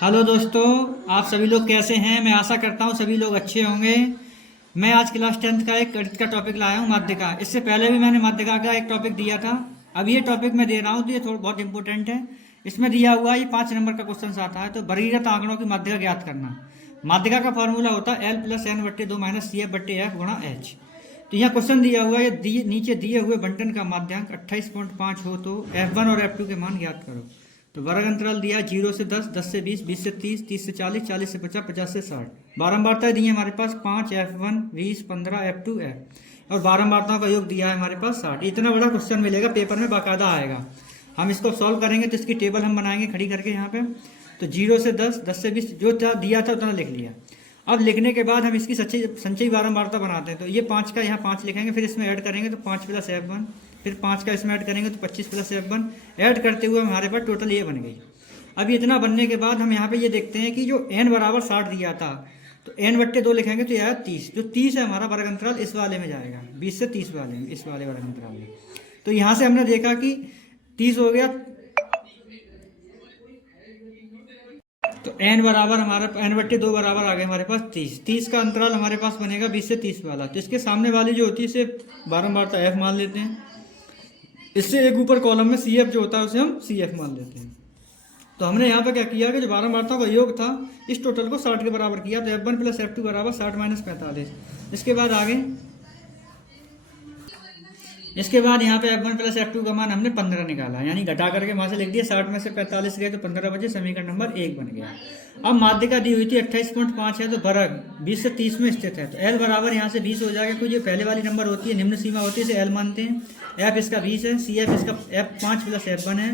Hello दोस्तों, आप सभी लोग कैसे हैं। मैं आशा करता हूँ सभी लोग अच्छे होंगे। मैं आज क्लास 10th का एक गणित का टॉपिक लाया हूँ, माध्यिका। इससे पहले भी मैंने माध्यिका का एक टॉपिक दिया था। अब ये टॉपिक मैं दे रहा हूँ तो ये थोड़ा बहुत इंपॉर्टेंट है। इसमें दिया हुआ ये 5 नंबर का क्वेश्चन आता है। तो वर्गीकृत आंकड़ों की माध्यिका ज्ञात करना। माध्यिका का फॉर्मूला होता है L+N/2 - CF/F गुणा H। तो यहाँ क्वेश्चन दिया हुआ है, नीचे दिए हुए बंटन का माध्यांक 28.5 हो तो F1 और F2 के मान ज्ञात करो। तो वर्ग अंतराल दिया 0 से 10, 10 से 20, 20 से 30, 30 से 40, 40 से 50, 50 से 60। बारंबारता दी है हमारे पास 5 F1, 20, 15 F2 F और बारंबारताओं का योग दिया है हमारे पास 60। इतना बड़ा क्वेश्चन मिलेगा, पेपर में बाकायदा आएगा। हम इसको सॉल्व करेंगे तो इसकी टेबल हम बनाएंगे खड़ी करके यहाँ पे। तो 0 से 10, 10 से 20 जो दिया था उतना लिख लिया। अब लिखने के बाद हम इसकी संचयी बारंबारता बनाते हैं। तो ये 5 का यहाँ 5 लिखेंगे, फिर इसमें ऐड करेंगे तो 5 + F1, फिर 5 का इसमें ऐड करेंगे तो 25 + F1 ऐड करते हुए हमारे पास टोटल ये बन गई। अब इतना बनने के बाद हम यहाँ पे ये देखते हैं कि जो n बराबर 60 दिया था, तो n/2 लिखेंगे तो यह है 30। जो 30 है हमारा वर्ग अंतराल इस वाले में जाएगा, 20 से 30 वाले में, इस वाले वर्ग अंतराल में। तो यहाँ से हमने देखा कि 30 हो गया। तो n बराबर हमारा n/2 बराबर आ गया हमारे पास 30। 30 का अंतराल हमारे पास बनेगा 20 से 30 वाला। तो इसके सामने वाली जो होती है इसे बारंबारता f मान लेते हैं। इससे एक ऊपर कॉलम में CF जो होता है उसे हम CF मान लेते हैं। तो हमने यहाँ पे क्या किया कि जो बारंबारताओं का योग था इस टोटल को 60 के बराबर किया। तो F1 + F2 बराबर 60 - 45। इसके बाद आगे यहाँ पे F1 + F2 का मान हमने 15 निकाला, यानी घटा करके वहां से लिख दिया। 60 में से 45 गए तो 15 बचे, समीकरण नंबर 1 बन गया। अब माध्यिका दी हुई थी 28.5 है तो वर्ग 20 से 30 में स्थित है। तो L बराबर यहाँ से 20 हो जाएगा, क्योंकि जो पहले वाली नंबर होती है निम्न सीमा होती है इसे L मानते हैं। F इसका 20 है, CF इसका F5 + F1 है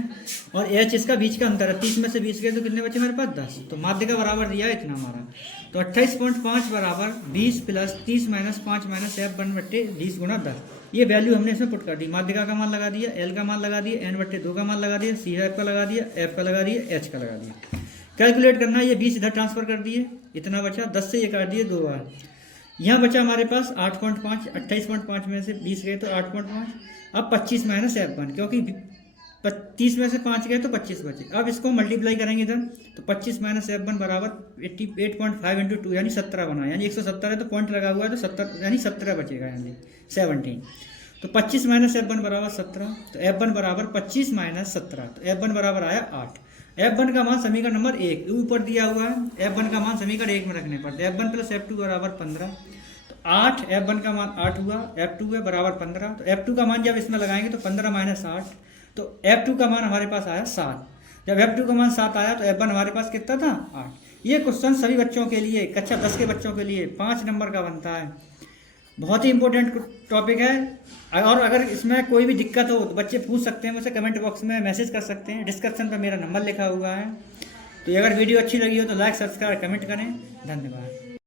और H इसका बीच का अंतर है। 30 में से 20 गए तो कितने बचे हमारे पास 10। तो माध्यिका बराबर दिया है इतना हमारा। तो 28.5 बराबर 20 + 30 - 5 - F1/20 गुणा 10। ये वैल्यू हमने इसमें पुट कर दी। माध्यिका का मान लगा दिया, L का मान लगा दिया, n/2 का मान लगा दिया, CF का लगा दिया, F का लगा दिया, H का लगा दिया। कैलकुलेट करना है, ये 20 इधर ट्रांसफर कर दिए, इतना बचा। 10 से ये काट दिए 2 बार। यहाँ बचा हमारे पास 8.5। 28.5 में से 20 गए तो 8.5। अब 25 - F1, क्योंकि 30 में से 5 गए तो 25 बचे। अब इसको मल्टीप्लाई करेंगे इधर, तो 25 - F1 बराबर 88.5 × 2 यानी 17 बना, यानी 170 है तो पॉइंट लगा हुआ है तो 70 यानी 17 बचेगा, यानी 17। तो 25 - F1 बराबर 17। तो F1 बराबर 25 - 17, तो F1 बराबर आया 8। F1 का मान समीकरण नंबर 1 ऊपर दिया हुआ है। F1 का मान समीकरण 1 में रखने पर F1 + F2 बराबर 15। तो 8, F1 का मान 8 हुआ, F2 है बराबर 15। तो F2 का मान जब इसमें लगाएंगे तो 15 - 8, तो F2 का मान हमारे पास आया 7। जब F2 का मान 7 आया तो F1 हमारे पास कितना था 8। ये क्वेश्चन सभी बच्चों के लिए, कक्षा 10 के बच्चों के लिए 5 नंबर का बनता है। बहुत ही इंपॉर्टेंट टॉपिक है। और अगर इसमें कोई भी दिक्कत हो तो बच्चे पूछ सकते हैं मुझसे, कमेंट बॉक्स में मैसेज कर सकते हैं। डिस्क्रिप्शन पर मेरा नंबर लिखा हुआ है। तो अगर वीडियो अच्छी लगी हो तो लाइक, सब्सक्राइब, कमेंट करें। धन्यवाद।